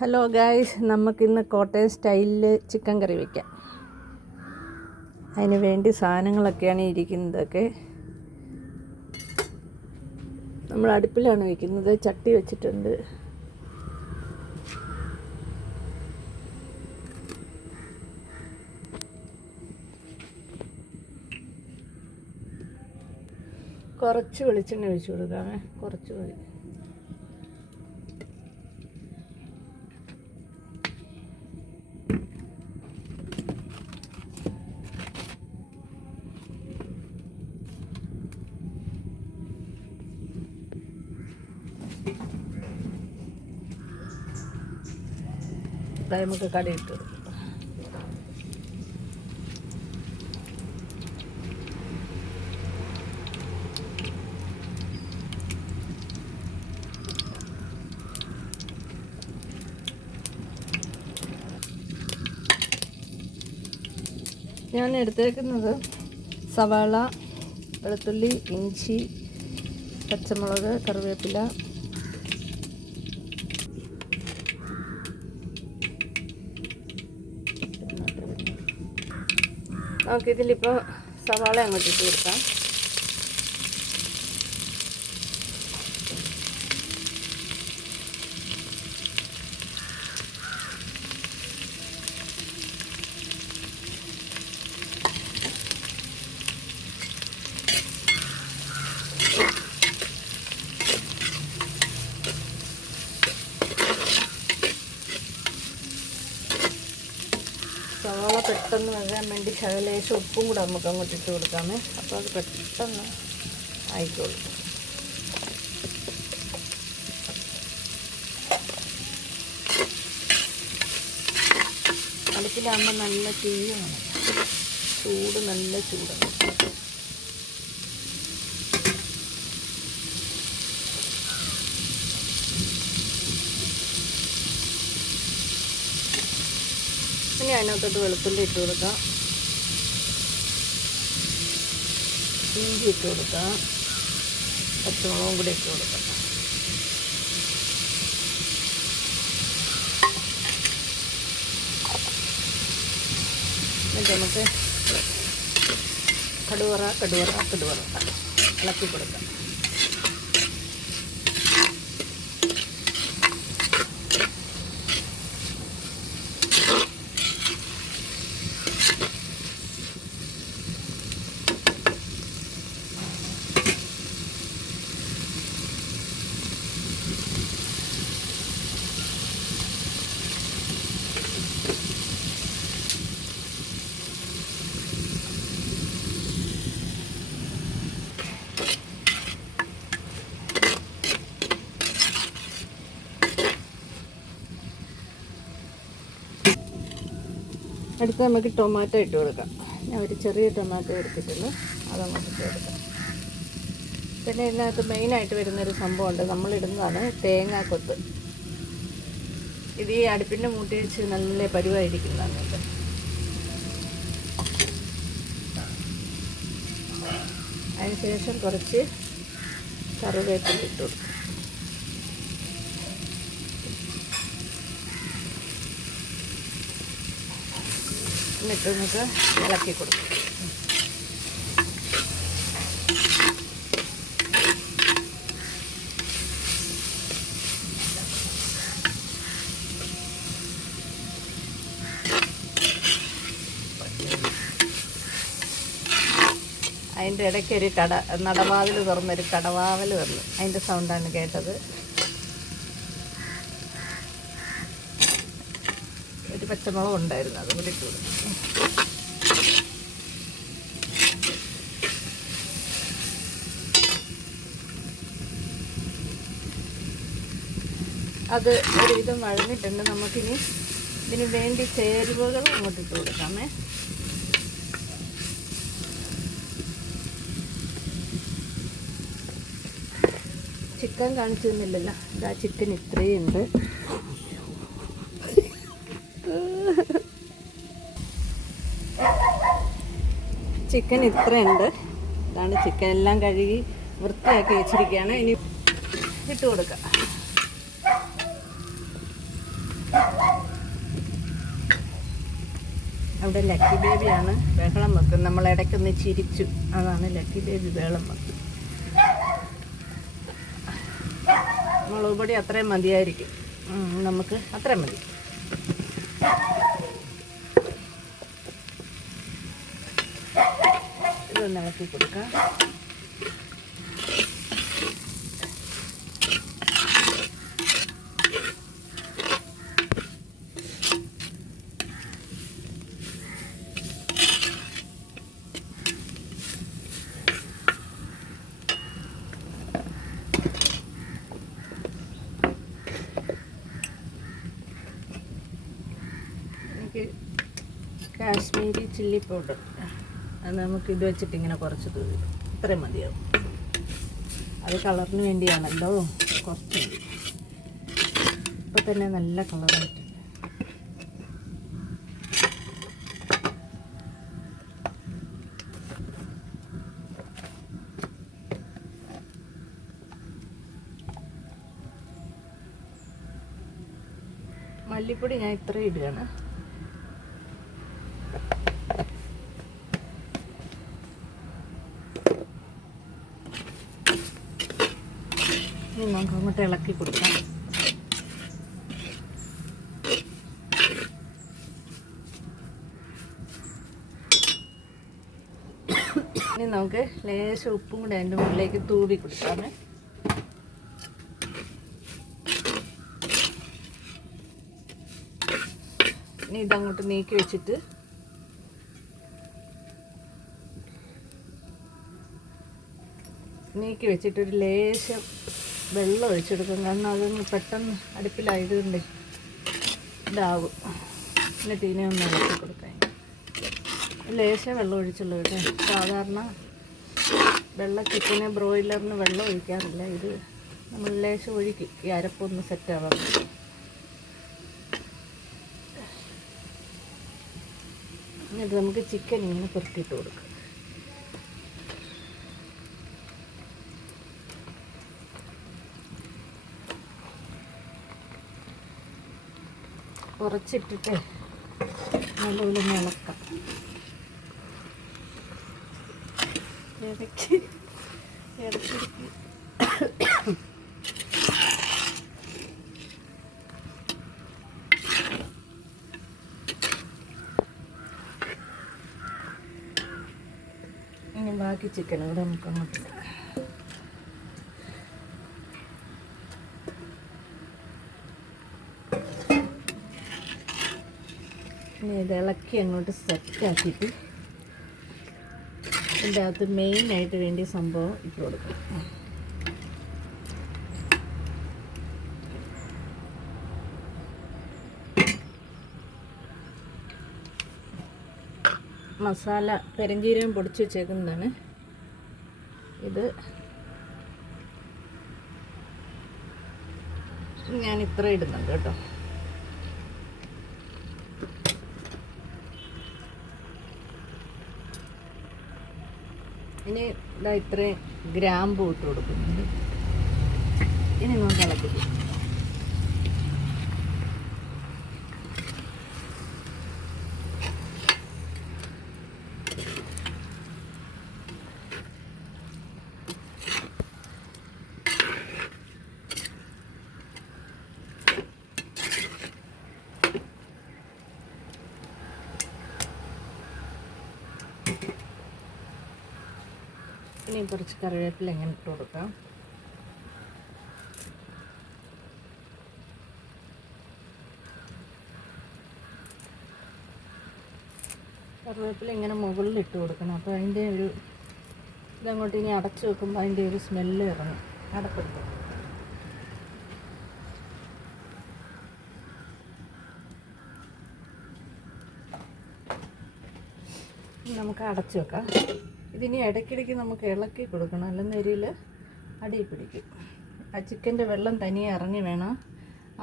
Hello guys നമുക്കിന്ന് കോട്ടയം സ്റ്റൈലിൽ chicken കറി വയ്ക്കാം അതിന് വേണ്ടി സാധനങ്ങളൊക്കെയാണ് ഇരിക്കുന്നതൊക്കെ. നമ്മൾ അടുപ്പിലാണ് വയ്ക്കുന്നത് ചട്ടി വെച്ചിട്ടുണ്ട്. കുറച്ച് വെളിച്ചെണ്ണ ഒഴിച്ചു കൊടുക്കാമേ കുറച്ച് മതി. ഇതാ നമുക്ക് കടയിട്ട്. ഞാൻ എടുത്തേക്കുന്നത് സവാള വെളുത്തുള്ളി ഇഞ്ചി പച്ചമുളക് കറിവേപ്പില നമുക്ക് ഇതിലിപ്പോൾ സവാള അങ്ങോട്ട് ഇട്ട് കൊടുക്കാം. സവാള പെട്ടെന്ന് വരാൻ വേണ്ടി ശകലേശം ഉപ്പും കൂടെ നമുക്ക് അങ്ങോട്ട് ഇട്ട് കൊടുക്കാമേ. അപ്പോൾ അത് പെട്ടെന്ന് ആയിക്കോളും. അടുപ്പിലാകുമ്പോൾ നല്ല തീയാണ് ചൂട് നല്ല ചൂടാണ്. ഇനി അതിനകത്തോട്ട് വെളുത്തുള്ളി ഇട്ട് കൊടുക്കാം. ഇഞ്ചി ഇട്ട് കൊടുക്കാം. പച്ചമുളകും കൂടി ഇട്ട് കൊടുക്കാം. എന്നിട്ട് നമുക്ക് കടുവറ കടുവറ കടുവറ ഇളക്കി കൊടുക്കാം. അടുത്ത് നമുക്ക് ടൊമാറ്റോ ഇട്ട് കൊടുക്കാം. ഞാൻ ഒരു ചെറിയ ടൊമാറ്റോ എടുത്തിട്ടുള്ളൂ. അതങ്ങോട്ട് ഇട്ട് കൊടുക്കാം. പിന്നെ ഇതിനകത്ത് മെയിനായിട്ട് വരുന്നൊരു സംഭവമുണ്ട്. നമ്മളിടുന്നതാണ് തേങ്ങാക്കൊത്ത് ഇത് ഈ അടുപ്പിന്റെ മൂട്ടി വെച്ച് നല്ല പരിവായിരിക്കുന്നതാണ് അതിനുശേഷം കുറച്ച് കറിവേപ്പിൽ ഇട്ട് കൊടുക്കും. എന്നിട്ട് നമുക്ക് ഇളക്കി കൊടുക്കും. അതിന്റെ ഇടയ്ക്ക് ഒരു കട നടവാതിൽ തുറന്നൊരു കടവാവൽ വന്നു. അതിന്റെ സൗണ്ടാണ് കേട്ടത് ഒരു പച്ചമുളക് ഉണ്ടായിരുന്നു അതും കൂടി ഇട്ട് അത് ഒരുവിധം വഴഞ്ഞിട്ടുണ്ട് നമുക്കിനി ഇതിന് വേണ്ടി ചേരുവകൾ അങ്ങോട്ട് ഇട്ട് കൊടുക്കാമേ. ചിക്കൻ കാണിച്ചു തന്നില്ലല്ലോ ഇതാ ചിക്കൻ ഇത്രയും ഉണ്ട് ചിക്കൻ ഇത്രയുണ്ട്. ഇതാണ് ചിക്കൻ എല്ലാം കഴുകി വൃത്തിയാക്കി വെച്ചിരിക്കുകയാണ്. ഇനി ഇട്ട് കൊടുക്കാം. അവിടെ ലക്കി ബേബിയാണ് ബഹളം വെക്കുന്നത്. നമ്മൾ ഇടയ്ക്കൊന്ന് ചിരിച്ചു. അതാണ് ലക്കി ബേബി ബഹളം വെക്കുന്നത്. മുളക് പൊടി അത്രയും മതിയായിരിക്കും. നമുക്ക് അത്രയും മതി. ഇതൊന്ന് ഇളക്കി കൊടുക്കാം. Kashmiri chilli powder. നമുക്ക് ഇത് വെച്ചിട്ട് ഇങ്ങനെ കുറച്ച് തൂവി ഇത്രയും മതിയാവും. അത് കളറിന് വേണ്ടിയാണല്ലോ. കുറച്ച് ഇപ്പം തന്നെ നല്ല കളറായിട്ടുണ്ട്. മല്ലിപ്പൊടി ഞാൻ ഇത്ര ഇടുകയാണ് ഇനി അങ്ങോട്ട് ഇളക്കി കൊടുക്കാം. ഇനി നമുക്ക് ലേശം ഉപ്പും കൂടെ അതിന്റെ മുകളിലേക്ക് തൂവി കൊടുക്കാമേ ഇനി ഇതങ്ങോട്ട് നീക്കി വെച്ചിട്ട് നീക്കി വെച്ചിട്ടൊരു ലേശം വെള്ളം ഒഴിച്ചെടുക്കും. കാരണം അതൊന്ന് പെട്ടെന്ന് അടുപ്പിലായതുകൊണ്ട് ഇതാവും. പിന്നെ തീനെ ഒന്ന് ഇളക്കി കൊടുക്കാൻ ലേശം വെള്ളം ഒഴിച്ചുള്ളൂ കേട്ടോ. സാധാരണ വെള്ള ചിക്കന് ബ്രോയിലറിന് വെള്ളം ഒഴിക്കാറില്ല. ഇത് നമ്മൾ ലേശം ഒഴിക്കും ഈ അരപ്പൊന്ന് സെറ്റ് ആവാൻ വേണ്ടി. എന്നിട്ട് നമുക്ക് ചിക്കൻ ഇങ്ങനെ പുറത്തിട്ട് കൊടുക്കാം. കുറച്ചിട്ടിട്ട് നല്ലപോലെ മുളക്കാം. ഇനി ബാക്കി ചിക്കൻ കൂടെ നമുക്ക് അങ്ങോട്ട് ഇനി ഇത് ഇളക്കി അങ്ങോട്ട് സെറ്റാക്കിയിട്ട് ഇതിന്റെ അകത്ത് മെയിനായിട്ട് വേണ്ടിയ സംഭവം ഇട്ട് കൊടുക്കും. മസാല പെരഞ്ചീരകം പൊടിച്ച് വെച്ചേക്കുന്നതാണ്. ഇത് ഞാൻ ഇത്ര ഇടുന്നുണ്ട് കേട്ടോ. ഇനി ഇതാ ഇത്രയും ഗ്രാമ്പൂട്ട് കൊടുക്കുന്നുണ്ട്. ഇനി നമുക്ക് ഇളക്കി ഇനി കുറച്ച് കറിവേപ്പില എങ്ങനെ ഇട്ട് കൊടുക്കാം. കറിവേപ്പില ഇങ്ങനെ മുകളിൽ ഇട്ട് കൊടുക്കണം. അപ്പോൾ അതിന്റെ ഒരു ഇതങ്ങോട്ട് ഇനി അടച്ചു വെക്കുമ്പോൾ അതിന്റെ ഒരു സ്മെല്ല് ഇറങ്ങും. അടപ്പെടുത്തും. നമുക്ക് അടച്ചു വെക്കാം. ഇതിനി ഇടയ്ക്കിടയ്ക്ക് നമുക്ക് ഇളക്കി കൊടുക്കണം. അല്ലെന്നരിയിൽ അടിയിൽ പിടിക്കും. ആ ചിക്കന്റെ വെള്ളം തനിയെ ഇറങ്ങി വേണം.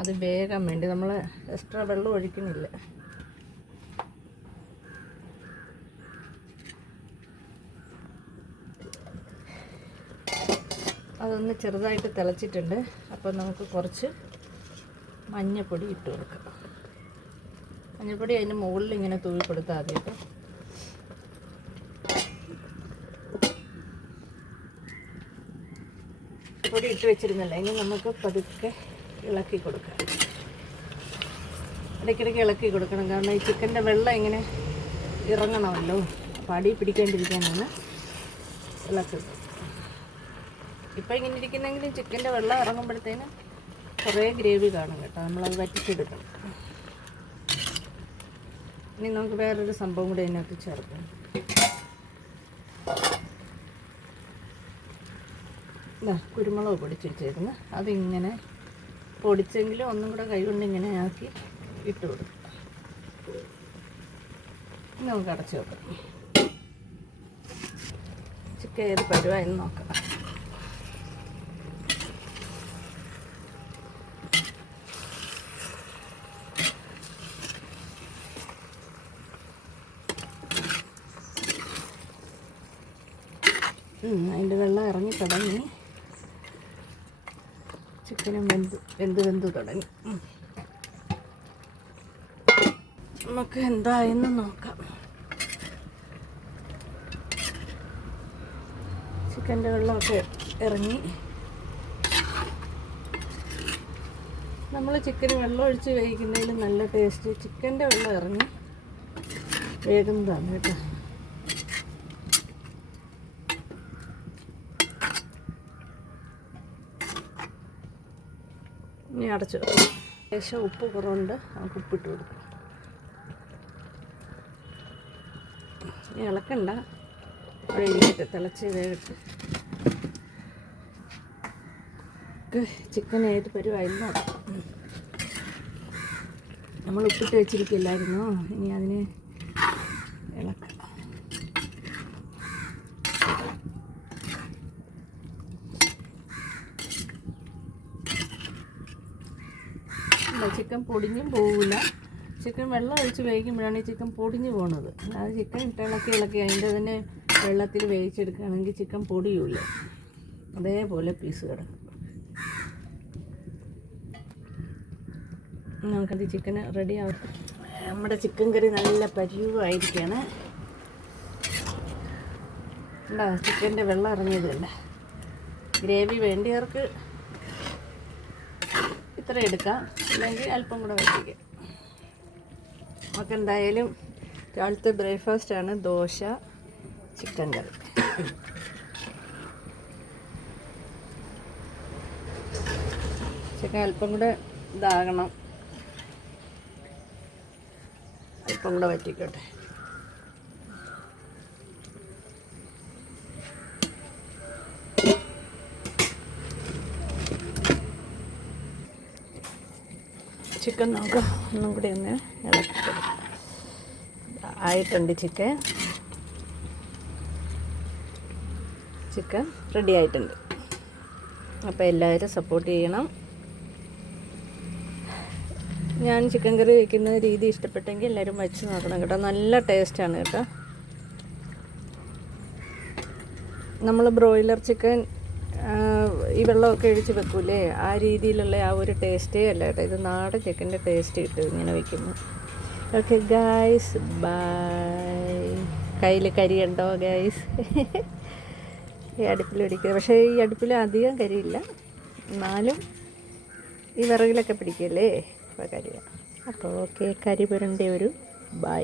അത് വേഗം വേണ്ടി. നമ്മൾ എക്സ്ട്രാ വെള്ളം ഒഴിക്കുന്നില്ല. അതൊന്ന് ചെറുതായിട്ട് തിളച്ചിട്ടുണ്ട്. അപ്പോൾ നമുക്ക് കുറച്ച് മഞ്ഞപ്പൊടി ഇട്ട് കൊടുക്കാം. മഞ്ഞപ്പൊടി അതിന്റെ മുകളിൽ ഇങ്ങനെ തൂവി കൊടുത്താൽ പൊടി ഇട്ട് വെച്ചിരുന്നല്ലോ? ഇനി നമുക്ക് പതുക്കെ ഇളക്കി കൊടുക്കാം. ഇടയ്ക്കിടയ്ക്ക് ഇളക്കി കൊടുക്കണം. കാരണം ഈ ചിക്കന്റെ വെള്ളം ഇങ്ങനെ ഇറങ്ങണമല്ലോ. അപ്പോൾ അടി പിടിക്കാണ്ടിരിക്കാനാണ് ഇളക്കുന്നത് ഇപ്പം ഇങ്ങനെ ഇരിക്കുന്നെങ്കിലും ചിക്കന്റെ വെള്ളം ഇറങ്ങുമ്പോഴത്തേന് കുറേ ഗ്രേവി കാണും കേട്ടോ. നമ്മളത് വറ്റിച്ചെടുക്കണം. ഇനി നമുക്ക് വേറൊരു സംഭവം കൂടി അതിനകത്ത് ചേർക്കാം. കുരുമുളക് പൊടിച്ചിരിച്ചേക്കുന്നു അതിങ്ങനെ പൊടിച്ചെങ്കിലും ഒന്നും കൂടെ കൈകൊണ്ട് ഇങ്ങനെ ആക്കി ഇട്ട് കൊടുക്കും. നമുക്ക് അടച്ച് വെക്കാം. ചിക്കൻ ഏത് പരുവായെന്ന് നോക്കാം. അതിന്റെ വെള്ളം ഇറങ്ങി തുടങ്ങി. ചിക്കനും വെന്ത് വെന്ത് വെന്ത് തുടങ്ങി. നമുക്ക് എന്തായെന്ന് നോക്കാം. ചിക്കന്റെ വെള്ളമൊക്കെ ഇറങ്ങി. നമ്മൾ ചിക്കന് വെള്ളം ഒഴിച്ച് വേവിക്കുന്നതിൽ നല്ല ടേസ്റ്റ്. ചിക്കന്റെ വെള്ളം ഇറങ്ങി വേഗം തന്നെ കേട്ടോ. ഇനി അടച്ചു ഏകദേശം ലേശം ഉപ്പ് കുറവുണ്ട്. നമുക്ക് ഉപ്പിട്ട് കൊടുക്കാം. ഇളക്കണ്ട. അവിടെ ഇരിക്കട്ടെ തിളച്ച് ചിക്കൻ ഏത് പരുവായിരുന്നു നമ്മൾ ഉപ്പിട്ട് വെച്ചിരിക്കില്ലായിരുന്നു? ഇനി അതിന് ഇളക്കാം ഇല്ല ചിക്കൻ പൊടിഞ്ഞും പോവില്ല ചിക്കൻ വെള്ളം ഒഴിച്ച് വേവിക്കുമ്പോഴാണ് ഈ ചിക്കൻ പൊടിഞ്ഞു പോണത്. അത് ചിക്കൻ ഇട്ടിളക്കി ഇളക്കി അതിന്റെ തന്നെ വെള്ളത്തിൽ വേവിച്ചെടുക്കുകയാണെങ്കിൽ ചിക്കൻ പൊടിയൂല അതേപോലെ പീസ് കിടക്കും. നമുക്കത് ചിക്കൻ റെഡി ആവും. നമ്മുടെ ചിക്കൻ കറി നല്ല പരിവായിരിക്കുകയാണ് ഉണ്ടോ ചിക്കന്റെ വെള്ളം ഇറങ്ങിയതല്ലേ ഗ്രേവി വേണ്ടിയവർക്ക് ഇത്ര എടുക്കാം. അല്ലെങ്കിൽ അല്പം കൂടെ വയ്ക്കുക നമുക്ക് എന്തായാലും രാവിലത്തെ ബ്രേക്ക്ഫാസ്റ്റ് ആണ് ദോശ ചിക്കൻ കറി ചിക്കൻ അല്പം കൂടെ ഇതാകണം. അല്പം കൂടെ വറ്റിക്കോട്ടെ. ചിക്കൻ നമുക്ക് ഒന്നും കൂടി ഒന്ന് ആയിട്ടുണ്ട് ചിക്കൻ. ചിക്കൻ റെഡി ആയിട്ടുണ്ട്. അപ്പോൾ എല്ലാവരും സപ്പോർട്ട് ചെയ്യണം. ഞാൻ ചിക്കൻ കറി വയ്ക്കുന്ന രീതി ഇഷ്ടപ്പെട്ടെങ്കിൽ എല്ലാവരും വെച്ച് നോക്കണം കേട്ടോ. നല്ല ടേസ്റ്റാണ് കേട്ടോ. നമ്മൾ ബ്രോയിലർ ചിക്കൻ ഈ വെള്ളമൊക്കെ ഒഴിച്ച് വെക്കൂലേ ആ രീതിയിലുള്ള ആ ഒരു ടേസ്റ്റേ അല്ല കേട്ടോ. ഇത് നാടൻ ചിക്കന്റെ ടേസ്റ്റ് കിട്ടും ഇങ്ങനെ വയ്ക്കുമ്പോൾ ഓക്കെ ഗായ്സ് ബൈ കയ്യിൽ കരി ഉണ്ടോ ഗായ്സ് ഈ അടുപ്പിൽ ഒടിക്കുക പക്ഷേ ഈ അടുപ്പിൽ അധികം കരിയില്ല. എന്നാലും ഈ വിറകിലൊക്കെ പിടിക്കല്ലേ? അപ്പോൾ കരിയാണ് അപ്പോൾ ഓക്കെ കരി പുരണ്ട ഒരു ബൈ